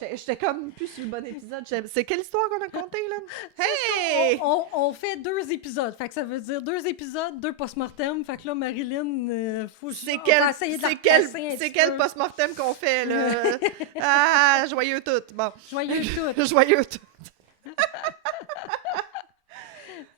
j'étais comme plus sur le bon épisode. C'est quelle histoire qu'on a contée, là? Hey! On fait 2 épisodes. Fait que ça veut dire 2 épisodes, 2 post-mortem. Fait que là, Marilyn, faut C'est on va essayer de la replacer un c'est petit quel peu. post-mortem qu'on fait, là? Ah, joyeux tout. Bon. Joyeux tout. Joyeux tout.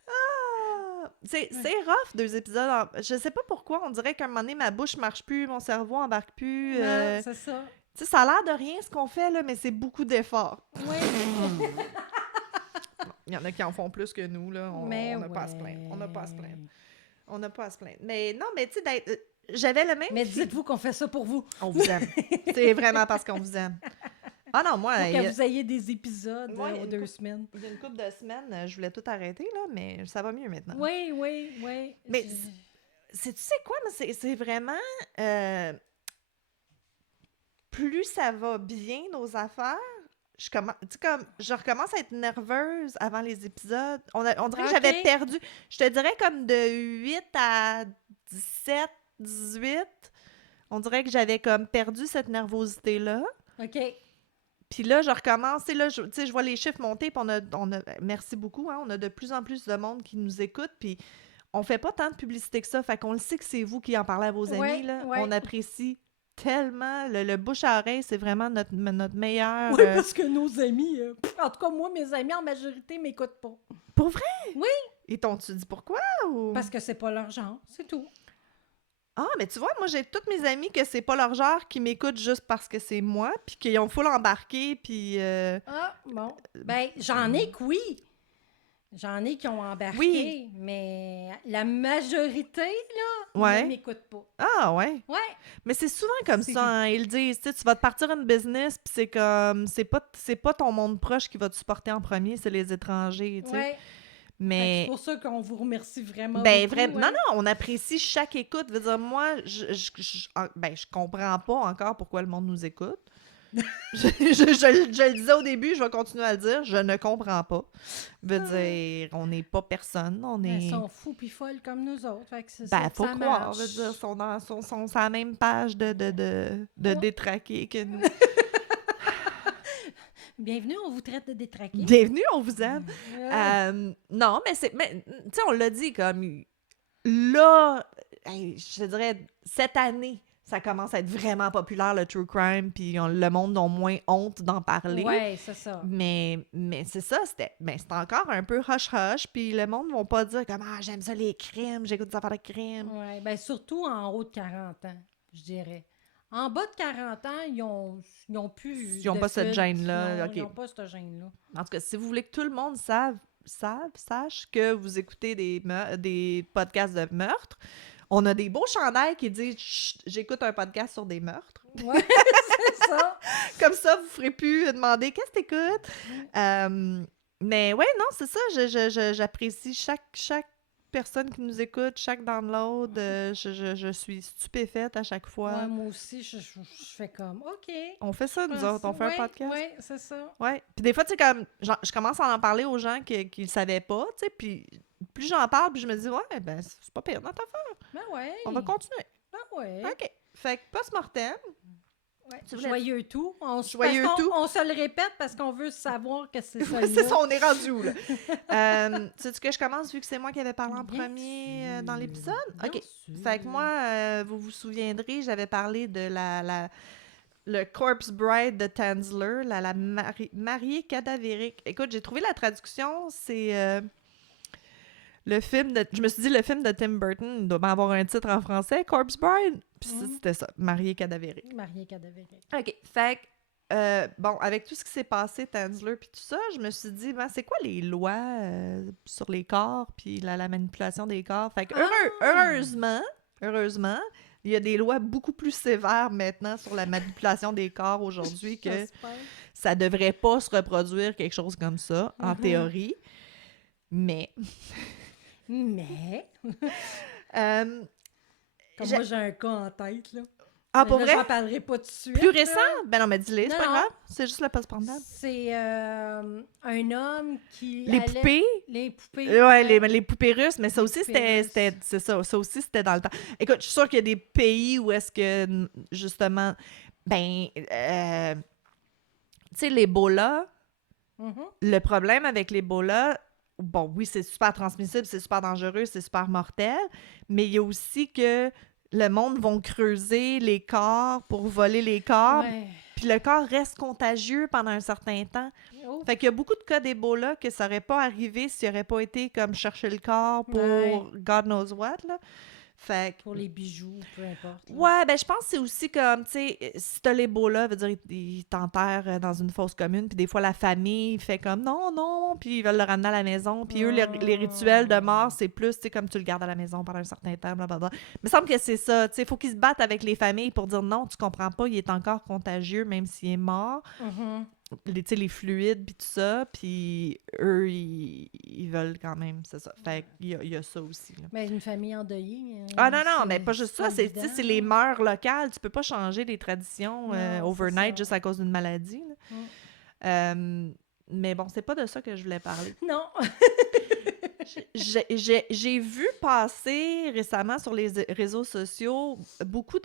Ah, c'est rough, 2 épisodes. Je sais pas pourquoi, on dirait qu'à un moment donné, ma bouche marche plus, mon cerveau embarque plus. Ouais, c'est ça. Tu sais, ça a l'air de rien ce qu'on fait, là, mais c'est beaucoup d'efforts. Oui. Il y en a qui en font plus que nous, là. On n'a pas à se plaindre. On n'a pas à se plaindre. On n'a pas à se plaindre. Mais non, mais tu sais, j'avais le même... Mais dites-vous qu'on fait ça pour vous. On vous aime. C'est vraiment parce qu'on vous aime. Ah non, moi... Pour que vous ayez des épisodes aux 2 semaines. Il y a une couple de semaines, je voulais tout arrêter, là, mais ça va mieux maintenant. Oui. Mais tu sais quoi, mais c'est vraiment... plus ça va bien, nos affaires, je recommence à être nerveuse avant les épisodes. On dirait que j'avais perdu... Je te dirais comme de 8 à 17, 18, on dirait que j'avais comme perdu cette nervosité-là. OK. Puis là, je recommence, là, je vois les chiffres monter, puis on a merci beaucoup, hein, on a de plus en plus de monde qui nous écoute, puis on fait pas tant de publicité que ça, fait qu'on le sait que c'est vous qui en parlez à vos amis, là. Ouais. On apprécie tellement, le bouche à oreille, c'est vraiment notre meilleur... Oui, parce que nos amis, en tout cas, moi, mes amis, en majorité, m'écoutent pas. Pour vrai? Oui. Et t'ont-tu dit pourquoi? Ou... Parce que c'est pas leur genre, c'est tout. Ah, mais tu vois, moi, j'ai toutes mes amies que c'est pas leur genre qui m'écoutent juste parce que c'est moi, puis qu'ils ont full embarqué, puis... Ah, bon. Ben, j'en ai que oui. J'en ai qui ont embarqué, Oui. mais la majorité, là, Ouais. ne m'écoute pas. Ah, ouais? Ouais. Mais c'est souvent comme ça, hein, ils le disent, tu sais, tu vas te partir une business, puis c'est comme, c'est pas ton monde proche qui va te supporter en premier, c'est les étrangers, tu sais. Ouais. Mais... C'est pour ça qu'on vous remercie vraiment Ben, beaucoup. vraiment, non, on apprécie chaque écoute. Je veux dire, moi, je comprends pas encore pourquoi le monde nous écoute. je le disais au début, je vais continuer à le dire, je ne comprends pas. Je veux dire, on n'est pas personne, on est... Ils sont fous pis folles comme nous autres. Fait que c'est Ben, ça, faut ça croire, marche. je veux dire, sont sur la même page de détraqués que nous. Bienvenue, on vous traite de détraqués. Bienvenue, on vous aime. Non, mais tu sais, on l'a dit, comme, là, je te dirais, cette année, ça commence à être vraiment populaire, le true crime, puis le monde a moins honte d'en parler. Ouais, c'est ça. Mais c'est ça, c'était encore un peu hush-hush, puis le monde ne va pas dire comme « Ah, j'aime ça les crimes, j'écoute des affaires de crimes. » Ouais, ben surtout en haut de 40 ans, je dirais. En bas de 40 ans, ils ont plus Ils n'ont pas cette gêne-là. Non, OK. ils n'ont pas cette gêne-là. En tout cas, si vous voulez que tout le monde sache que vous écoutez des podcasts de meurtre, on a des beaux chandails qui disent Chut, « J'écoute un podcast sur des meurtres. » Ouais, c'est ça. Comme ça, vous ne ferez plus demander « Qu'est-ce que t'écoutes? » Mais ouais, non, c'est ça. J'apprécie chaque personne qui nous écoute, chaque download. Je suis stupéfaite à chaque fois. Ouais, moi aussi, je fais comme OK. On fait ça, nous autres. On fait un podcast. Oui, c'est ça. Ouais. Puis des fois, tu sais, comme, je commence à en parler aux gens qui ne savaient pas, tu sais, puis plus j'en parle, puis je me dis, ouais, ben, c'est pas pire notre affaire. Ben ouais. On va continuer. Ben ouais. OK. Fait que post-mortem. Ouais. Tu voulais- Joyeux tout. Joyeux tout. On se le répète parce qu'on veut savoir que c'est ça. C'est ça, on est rendu où, là? Sais-tu que je commence, vu que c'est moi qui avais parlé en Bien premier sûr. dans l'épisode? Bien OK. sûr. Fait que moi, vous vous souviendrez, j'avais parlé de le Corpse Bride de Tanzler, la mariée cadavérique. Écoute, j'ai trouvé la traduction, c'est le film de... Je me suis dit, le film de Tim Burton, il doit bien avoir un titre en français, Corpse Bride. Puis c'était ça, mariée cadavérique. Mariée cadavérique. OK. Fait que, bon, avec tout ce qui s'est passé, Tanzler, puis tout ça, je me suis dit, ben, c'est quoi les lois sur les corps, puis la manipulation des corps? Fait que, heureusement, il y a des lois beaucoup plus sévères maintenant sur la manipulation des corps aujourd'hui que J'espère. ça devrait pas se reproduire quelque chose comme ça, en Mhm. théorie. Mais... Comme j'ai- moi, j'ai un cas en tête, là. Ah, Mais pour là, vrai? j'en parlerai pas tout de suite. Plus là. récent? Ben non, mais dis-le, c'est Non, pas non. grave. C'est juste le postpartum. C'est un homme qui Les allait- poupées? Les poupées. Ouais, les poupées russes, mais ça Les aussi, poupées c'est ça. Ça aussi, c'était dans le temps. Écoute, je suis sûre qu'il y a des pays où est-ce que, justement, ben, Tu sais, l'Ebola, Mhm. le problème avec l'Ebola, bon, oui, c'est super transmissible, c'est super dangereux, c'est super mortel, mais il y a aussi que le monde vont creuser les corps pour voler les corps, Ouais. puis le corps reste contagieux pendant un certain temps. Oh, Fait qu'il y a beaucoup de cas d'Ebola que ça aurait pas arrivé s'il aurait pas été comme chercher le corps pour Ouais. God knows what, là. Fait que pour les bijoux, peu importe. Là. ouais, ben je pense que c'est aussi comme, tu sais, si t'as l'Ebola, veut dire, ils t'enterrent dans une fosse commune, puis des fois, la famille fait comme, non, non, puis ils veulent le ramener à la maison, puis eux, les rituels de mort, c'est plus, tu sais, comme tu le gardes à la maison pendant un certain temps, blablabla. Il me semble que c'est ça, tu sais, il faut qu'ils se battent avec les familles pour dire, non, tu comprends pas, il est encore contagieux, même s'il est mort. Mhm. Tu sais, les fluides, puis tout ça, puis eux, ils veulent quand même, c'est ça. Fait qu'il y a ça aussi, là. Mais une famille endeuillée. Ah non, non, mais pas juste ça, c'est évident, c'est les mœurs locales. Tu peux pas changer les traditions Non, c'est overnight ça. juste à cause d'une maladie, là. Mm. Mais bon, c'est pas de ça que je voulais parler. Non. J'ai vu passer récemment sur les réseaux sociaux beaucoup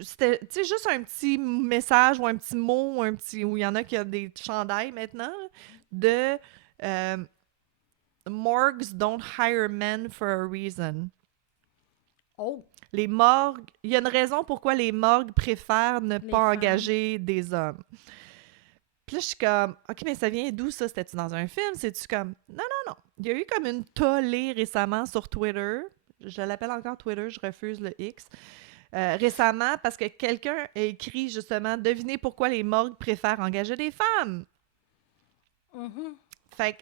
c'était, tu sais, juste un petit message ou un petit mot, ou un petit, où il y en a qui a des chandails maintenant, là, de Morgues don't hire men for a reason. Oh, Les morgues, il y a une raison pourquoi les morgues préfèrent ne Les pas femmes. engager des hommes. Puis là, je suis comme, OK, mais ça vient d'où ça? C'était-tu dans un film? C'est-tu comme, non, non, non. Il y a eu comme une tollée récemment sur Twitter. Je l'appelle encore Twitter, je refuse le X. Récemment, parce que quelqu'un a écrit justement, devinez pourquoi les morgues préfèrent engager des femmes. mhm. Fait que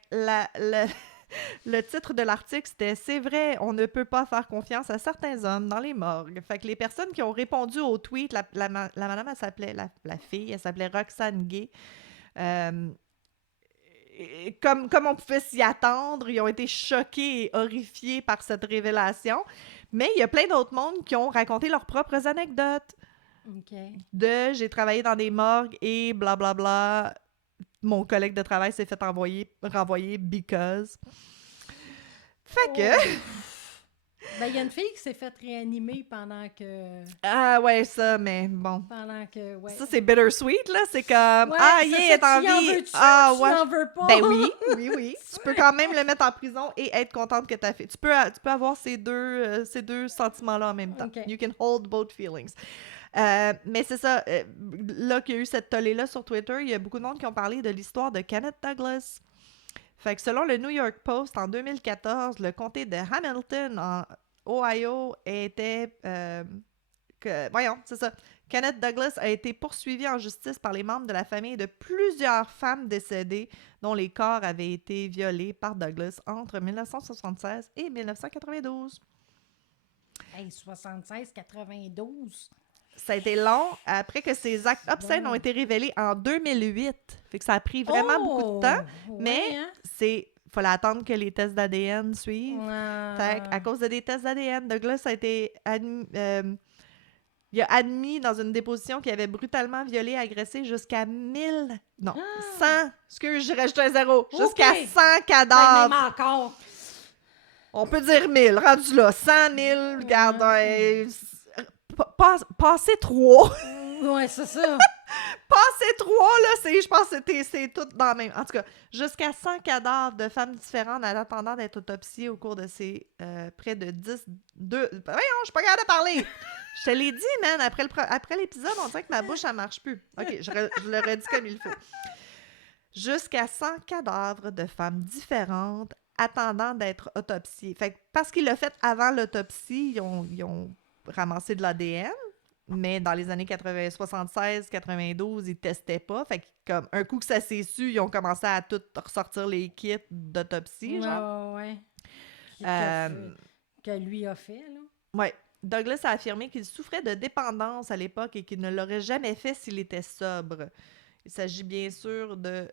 le titre de l'article, c'était « C'est vrai, on ne peut pas faire confiance à certains hommes dans les morgues ». Fait que les personnes qui ont répondu au tweet, la madame, elle s'appelait, la fille, elle s'appelait Roxane Gay. Comme on pouvait s'y attendre, ils ont été choqués et horrifiés par cette révélation. Mais il y a plein d'autres mondes qui ont raconté leurs propres anecdotes. OK. De « J'ai travaillé dans des morgues et blablabla ». Mon collègue de travail s'est fait renvoyer because. Fait que... Ben, il y a une fille qui s'est faite réanimer pendant que... Ah ouais, ça, mais bon. Pendant que, ouais. Ça, c'est bittersweet, là. C'est comme, Ouais, ah, c'est yeah, ça, elle est en tu y en vie. veux-tu? Ah, Tu ouais. n'en veux pas? Ben oui, oui, oui. Tu peux quand même le mettre en prison et être contente que t'as fait. Tu peux avoir ces deux sentiments-là en même temps. OK. You can hold both feelings. Mais c'est ça, là qu'il y a eu cette tollée-là sur Twitter, il y a beaucoup de monde qui ont parlé de l'histoire de Kenneth Douglas. Fait que selon le New York Post, en 2014, le comté de Hamilton, en Ohio, était... voyons, c'est ça. Kenneth Douglas a été poursuivi en justice par les membres de la famille de plusieurs femmes décédées dont les corps avaient été violés par Douglas entre 1976 et 1992. Hey, 76-92. Ça a été long après que ces actes obscènes Bon. ont été révélés en 2008. Fait que ça a pris vraiment beaucoup de temps, mais Ouais, hein? fallait attendre que les tests d'ADN suivent. Fait à cause de des tests d'ADN, Douglas a été il a admis dans une déposition qu'il avait brutalement violé et agressé jusqu'à 1000... Non, 100... Excuse, j'ai rajouté un zéro. Jusqu'à 100 Ben, cadavres. même encore. On peut dire 1000. Rendu là. 100 000. Regarde. Passer 3. Ouais, c'est ça. Passer 3, là, je pense que c'est tout dans le même. En tout cas, jusqu'à 100 cadavres de femmes différentes en attendant d'être autopsiées au cours de ces près de 10... Voyons, je suis pas capable de parler. Je te l'ai dit, man. Après l'épisode, on dirait que ma bouche, elle marche plus. OK, je le redis comme il faut. Jusqu'à 100 cadavres de femmes différentes attendant d'être autopsiées. Fait que parce qu'il l'a fait avant l'autopsie, ils ont ramassé de l'ADN. Mais dans les années 76-92, ils testaient pas. Fait que comme un coup que ça s'est su, ils ont commencé à tout ressortir les kits d'autopsie, genre. Ouais. Que lui a fait, là. Ouais. Douglas a affirmé qu'il souffrait de dépendance à l'époque et qu'il ne l'aurait jamais fait s'il était sobre. Il s'agit bien sûr de...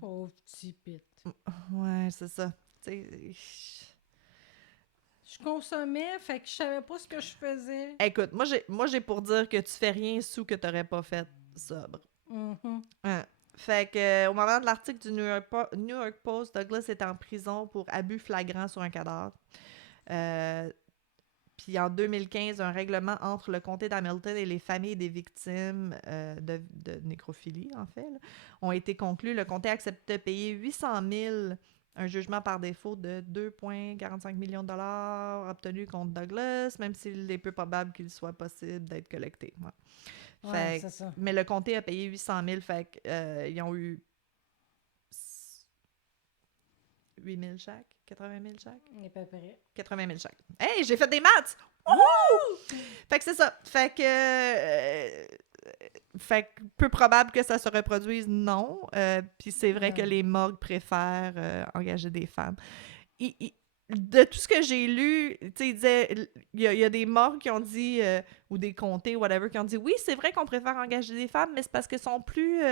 Pauvre petit pit. Ouais, c'est ça. T'sais... Je consommais, fait que je savais pas ce que je faisais. Écoute, moi j'ai pour dire que tu fais rien sous que t'aurais pas fait sobre. Mm-hmm. Fait que au moment de l'article du New York Post, Douglas était en prison pour abus flagrant sur un cadavre. Puis en 2015, un règlement entre le comté d'Hamilton et les familles des victimes de nécrophilie, en fait, là, ont été conclus. Le comté accepte de payer 800 000, un jugement par défaut de 2,45 millions de dollars obtenu contre Douglas, même s'il est peu probable qu'il soit possible d'être collecté. Ouais. Ouais, c'est ça. Mais le comté a payé 800 000, fait qu'ils ont eu 8 000 chaque, 80 000 chaque. À peu près. 80 000 chaque. Hey, j'ai fait des maths! Wouhou! Fait que c'est ça. Fait que peu probable que ça se reproduise, non. Puis c'est vrai que les morgues préfèrent engager des femmes. De tout ce que j'ai lu, tu sais, il disait, il y a des morgues qui ont dit, ou des comtés, whatever, qui ont dit, oui, c'est vrai qu'on préfère engager des femmes, mais c'est parce qu'elles sont plus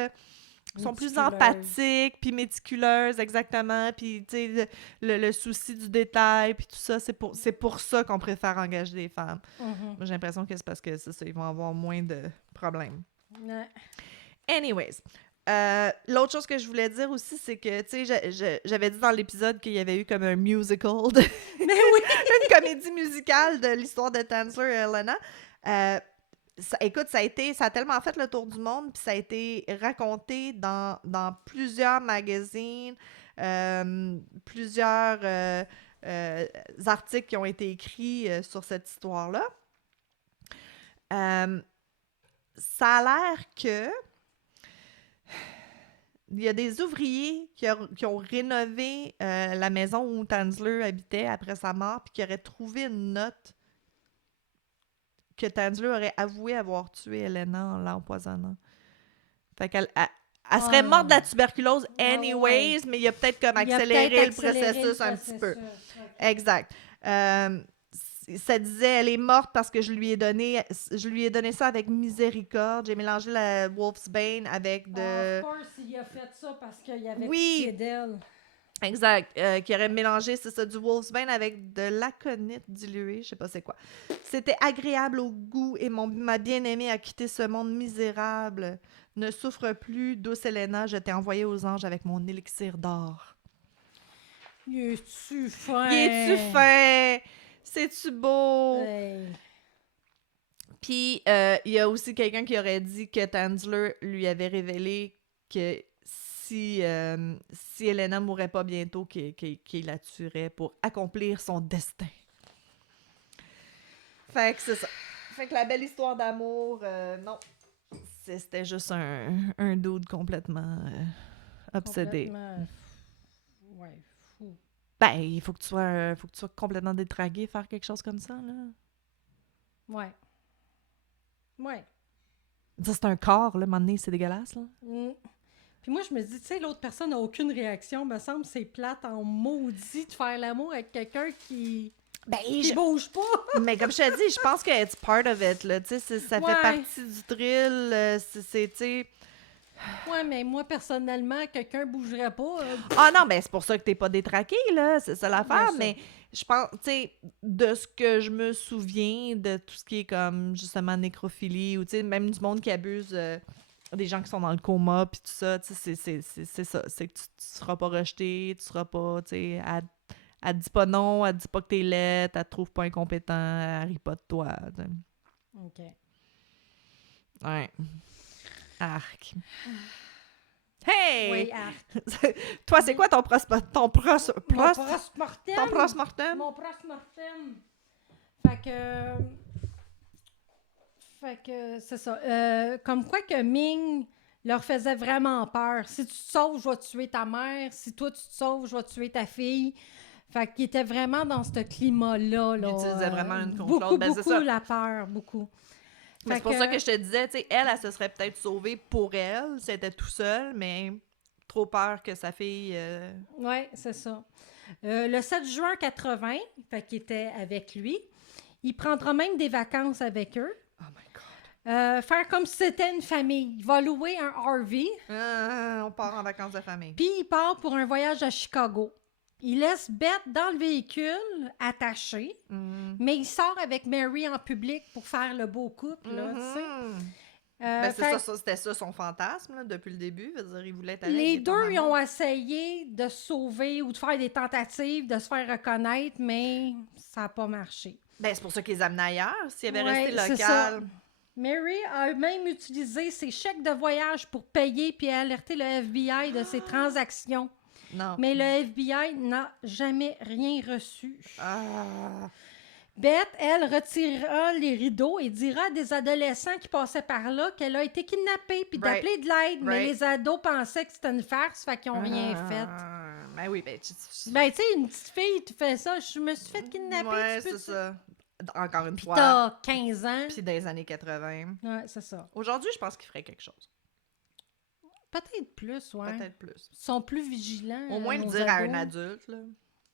empathiques, puis méticuleuses, exactement, puis, tu sais, le souci du détail, puis tout ça, c'est pour ça qu'on préfère engager des femmes. Moi, j'ai l'impression que c'est parce que c'est ça, ils vont avoir moins de problèmes. Ouais. Anyways, l'autre chose que je voulais dire aussi, c'est que, tu sais, j'avais dit dans l'épisode qu'il y avait eu comme un musical, Mais oui! une comédie musicale de l'histoire de Tansler et Helena. Écoute, ça a tellement fait le tour du monde, puis ça a été raconté dans plusieurs magazines, plusieurs articles qui ont été écrits sur cette histoire-là. Ça a l'air que il y a des ouvriers qui ont rénové la maison où Tansler habitait après sa mort, puis qui auraient trouvé une note que Tansler aurait avoué avoir tué Helena en l'empoisonnant. Fait qu'elle elle serait morte de la tuberculose anyways, mais il a peut-être comme accéléré le processus un petit peu. Okay. Exact. Ça disait, elle est morte parce que je lui ai donné ça avec miséricorde. J'ai mélangé la Wolfsbane avec de... Of course, il a fait ça parce qu'il y avait pitié d'elle. Exact. Qui aurait mélangé, c'est ça, du Wolfsbane avec de l'aconite dilué, je sais pas c'est quoi. C'était agréable au goût et ma bien-aimée a quitté ce monde misérable. Ne souffre plus, douce Helena, je t'ai envoyé aux anges avec mon élixir d'or. Il est-tu fin? Il est-tu fin? C'est-tu beau? Hey. Puis, il y a aussi quelqu'un qui aurait dit que Tansler lui avait révélé que si Helena mourait pas bientôt, qu'il la tuerait pour accomplir son destin. Fait que c'est ça. Fait que la belle histoire d'amour, non. C'était juste un dude complètement obsédé. Complètement... Ouais, fou. Ben, il faut que tu sois complètement détraqué, faire quelque chose comme ça, là. Ouais. Ouais. Ça, c'est un corps, là, à un moment donné, c'est dégueulasse, là. Puis moi, je me dis, tu sais, l'autre personne n'a aucune réaction. Me semble c'est plate en maudit de faire l'amour avec quelqu'un qui bouge pas. Mais comme je te dis, je pense que it's part of it, là. Tu sais, ça fait partie du thrill. C'est, tu sais... Ouais, mais moi, personnellement, quelqu'un bougerait pas. Ah non, ben c'est pour ça que t'es pas détraqué, là. C'est ça l'affaire. Mais je pense, tu sais, de ce que je me souviens de tout ce qui est comme, justement, nécrophilie ou, tu sais, même du monde qui abuse des gens qui sont dans le coma puis tout ça, tu sais, c'est ça. C'est que tu seras pas rejeté, tu seras pas, tu sais, elle te dit pas non, elle te dit pas que t'es laide, elle te trouve pas incompétent, elle rit pas de toi. T'sais. OK. Ouais. Arc. Hey! Oui, arc. Toi, c'est quoi ton post-mortem? Mon post-mortem. Fait que c'est ça. Comme quoi que Ming leur faisait vraiment peur. Si tu te sauves, je vais tuer ta mère. Si toi, tu te sauves, je vais tuer ta fille. Fait qu'il était vraiment dans ce climat-là. Là, il utilisait vraiment une contre l'autre. Ben, beaucoup la peur, beaucoup. Mais c'est pour ça que je te disais, tu sais, elle se serait peut-être sauvée pour elle, si elle était tout seule, mais trop peur que sa fille... Oui, c'est ça. Le 7 juin 80, fait qu'il était avec lui, il prendra même des vacances avec eux. Oh my God. Faire comme si c'était une famille. Il va louer un RV. On part en vacances de famille. Puis il part pour un voyage à Chicago. Il laisse Beth dans le véhicule, attachée, mais il sort avec Mary en public pour faire le beau couple, là, tu sais. C'était ça son fantasme, là, depuis le début. Je veux dire, il voulait être avec. Les deux, ils ont essayé de se sauver ou de faire des tentatives de se faire reconnaître, mais ça n'a pas marché. Ben, c'est pour ça qu'ils les amenaient ailleurs, s'ils avaient Ouais, resté c'est ça. local. Mary a même utilisé ses chèques de voyage pour payer puis alerter le FBI de ses transactions. Non. Mais le FBI n'a jamais rien reçu. Ah. Beth, elle, retirera les rideaux et dira à des adolescents qui passaient par là qu'elle a été kidnappée puis Right. d'appeler de l'aide. Mais Right. les ados pensaient que c'était une farce, fait qu'ils n'ont rien fait. Ben oui, ben... Ben, tu sais, une petite fille, tu fais ça. Je me suis fait kidnapper. Ouais, tu peux c'est ça. Encore une Puis fois. t'as 15 ans. Puis dans les années 80. Ouais, c'est ça. Aujourd'hui, je pense qu'il ferait quelque chose. Peut-être plus, ouais. Peut-être plus. Ils sont plus vigilants. Au moins le nos dire à ados. un adulte, là.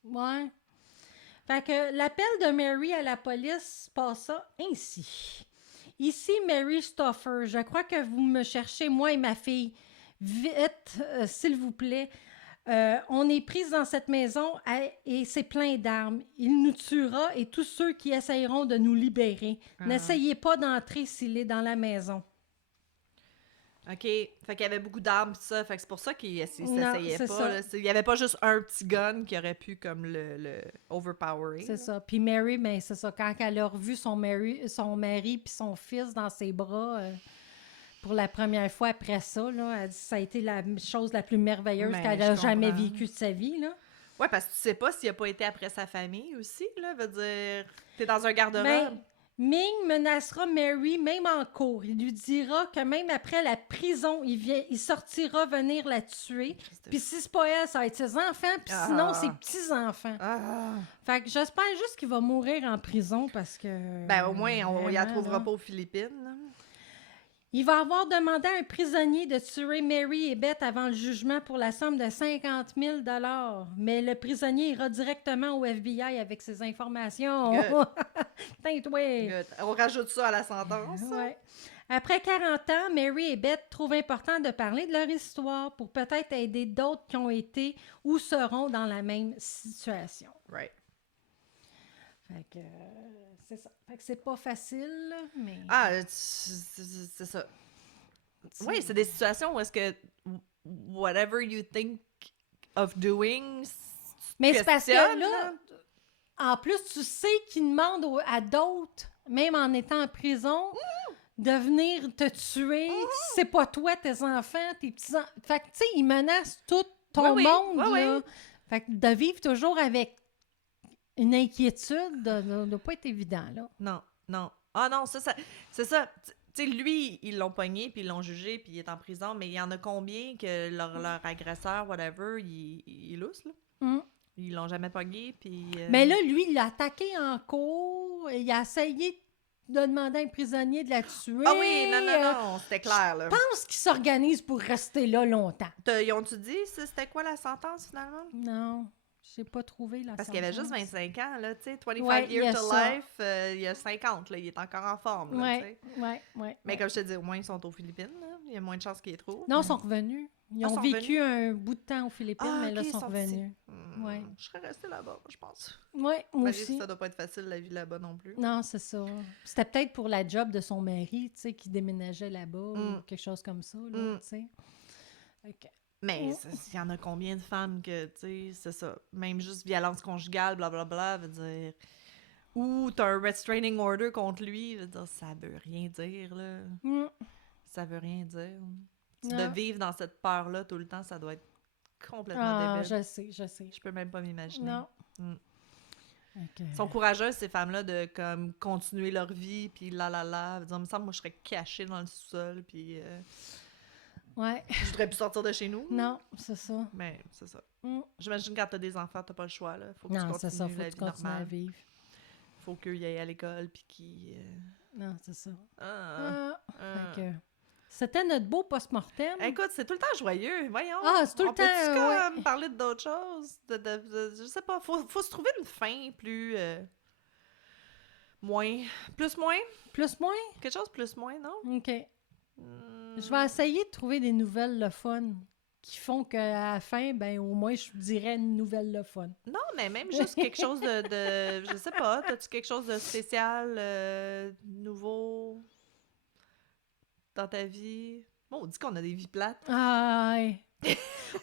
Ouais. Fait que l'appel de Mary à la police passa ainsi. Ici, Mary Stoffer. Je crois que vous me cherchez, moi et ma fille. Vite, s'il vous plaît. On est prise dans cette maison et c'est plein d'armes. Il nous tuera et tous ceux qui essayeront de nous libérer. N'essayez pas d'entrer s'il est dans la maison. OK. Fait qu'il y avait beaucoup d'armes pis ça. Fait que c'est pour ça qu'il Non, s'essayait c'est pas. ça. Là. Il y avait pas juste un petit gun qui aurait pu comme le overpowerer. C'est ça. Puis Mary, ben, c'est ça. Quand elle a revu son mari puis son fils dans ses bras pour la première fois après ça, là, elle dit que ça a été la chose la plus merveilleuse Mais qu'elle je a jamais comprends. vécue de sa vie. Là. Ouais, parce que tu sais pas s'il a pas été après sa famille aussi, là. Veut dire, t'es dans un garde-robe. Ben, Ming menacera Mary même en cours. Il lui dira que même après la prison, il sortira venir la tuer. Puis si c'est pas elle, ça va être ses enfants, puis sinon ses petits-enfants. Ah. Fait que j'espère juste qu'il va mourir en prison parce que... Ben, au moins, on y la vraiment, trouvera là. pas aux Philippines, là. Il va avoir demandé à un prisonnier de tuer Mary et Beth avant le jugement pour la somme de 50 000 $. Mais le prisonnier ira directement au FBI avec ses informations. Good. Tain-toi. Good. On rajoute ça à la sentence. Ouais. Après 40 ans, Mary et Beth trouvent important de parler de leur histoire pour peut-être aider d'autres qui ont été ou seront dans la même situation. Right. Fait que c'est ça. Fait que c'est pas facile, mais... Ah, c'est ça. Oui, c'est des situations où est-ce que whatever you think of doing, Mais c'est parce que questionnes, là, en plus, tu sais qu'ils demandent à d'autres, même en étant en prison, de venir te tuer. C'est pas toi, tes enfants, tes petits-enfants. Fait que, tu sais, ils menacent tout ton Oui, oui, monde, oui, là. oui. Fait que de vivre toujours avec une inquiétude ne doit pas être évident, là. Non, non. Ah non, ça c'est ça. Tu sais, lui, ils l'ont pogné, puis ils l'ont jugé, puis il est en prison, mais il y en a combien que leur agresseur, whatever, il lousse, là? Mm. Ils l'ont jamais pogné, puis... Mais là, lui, il l'a attaqué en cour. Il a essayé de demander à un prisonnier de la tuer. Ah oui, non, c'était clair, là. Je pense qu'il s'organise pour rester là longtemps. Ils ont-tu dit c'était quoi la sentence, finalement? Non, j'ai pas trouvé la Parce qu'il avait juste sentence. 25 ans, là, tu sais, 25 Ouais, il y a years to ça. life, il y a 50, là, il est encore en forme, là, tu sais. Ouais. Mais comme je te dis, au moins, ils sont aux Philippines, là. Il y a moins de chances qu'ils les trouvent. Non, ils sont revenus. Ils Ah, ont sont vécu un bout de temps aux Philippines, Ah, mais là, ok, ils sont sortis. revenus. Ouais. Je serais restée là-bas, je pense. Ouais, moi Malgré aussi. que ça doit pas être facile, la vie là-bas non plus. Non, c'est ça. C'était peut-être pour la job de son mari, tu sais, qui déménageait là-bas ou quelque chose comme ça, là, tu sais. Ok. Mais il y en a combien de femmes que, tu sais, c'est ça. Même juste violence conjugale, blablabla, veut dire... Ou t'as un restraining order contre lui, veut dire, ça veut rien dire, là. Ça veut rien dire. Non. De vivre dans cette peur-là tout le temps, ça doit être complètement Ah, débile. je sais. Je peux même pas m'imaginer. Non. Mm. Ok. Ils sont courageuses, ces femmes-là, de comme continuer leur vie, puis là. Veut dire, il me semble, moi, je serais cachée dans le sous-sol, puis Ouais. je voudrais plus sortir de chez nous. Non, c'est ça. Mais c'est ça. Mm. J'imagine quand t'as des enfants, t'as pas le choix, là. Faut que tu Non, continues c'est ça. Faut la que vie tu continues à normale. vivre. Faut qu'ils aillent à l'école, puis qu'ils... Non, c'est ça. Ah. Fait que c'était notre beau post-mortem. Écoute, c'est tout le temps joyeux, voyons. Ah, c'est tout le On peut-tu temps, comme parler d'autres choses? Je sais pas, faut se trouver une fin plus... moins. Plus moins? Plus moins? Quelque chose plus moins, non? OK. Je vais essayer de trouver des nouvelles le fun qui font qu'à la fin, ben au moins, je dirais une nouvelle le fun. Non, mais même juste quelque chose de je sais pas, t'as-tu quelque chose de spécial, nouveau dans ta vie? Bon, on dit qu'on a des vies plates. Ah, ouais.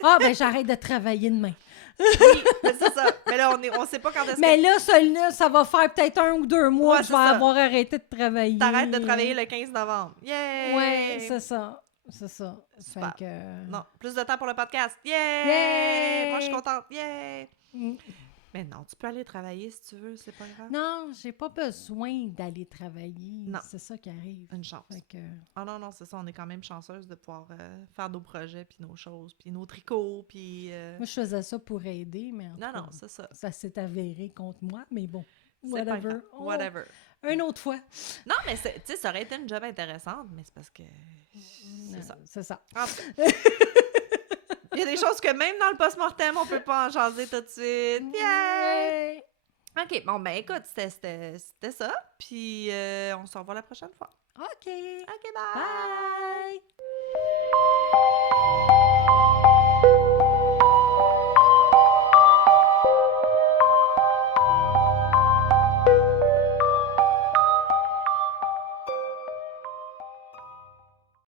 Ah, ben j'arrête de travailler demain. Oui, mais c'est ça. Mais là, on sait pas quand est-ce Mais que là, ça va faire peut-être 1 ou 2 mois Ouais, que je c'est vais ça. avoir arrêté de travailler. t'arrêtes de travailler le 15 novembre. Yay! Ouais, c'est ça. C'est ça. Super. Fait que... Non, plus de temps pour le podcast. Yay! Yay! Moi, je suis contente. Yay! Mm. Mais non, tu peux aller travailler si tu veux, c'est pas grave. Non, j'ai pas besoin d'aller travailler. Non. C'est ça qui arrive. Une chance. Fait que... Ah non, c'est ça, on est quand même chanceuse de pouvoir faire nos projets, puis nos choses, puis nos tricots, puis... Moi, je faisais ça pour aider, mais en tout Non, cas, non, c'est ça. ça s'est avéré contre moi, mais bon. C'est pas Whatever. grave. Oh, Whatever. une autre fois. Non, mais tu sais, ça aurait été une job intéressante, mais c'est parce que... C'est ça. C'est ça. En tout cas. Il y a des choses que même dans le post-mortem, on peut pas en jaser tout de suite. Yay! Yay! OK, bon, ben écoute, c'était ça. Puis on se revoit la prochaine fois. OK. OK, bye! Bye!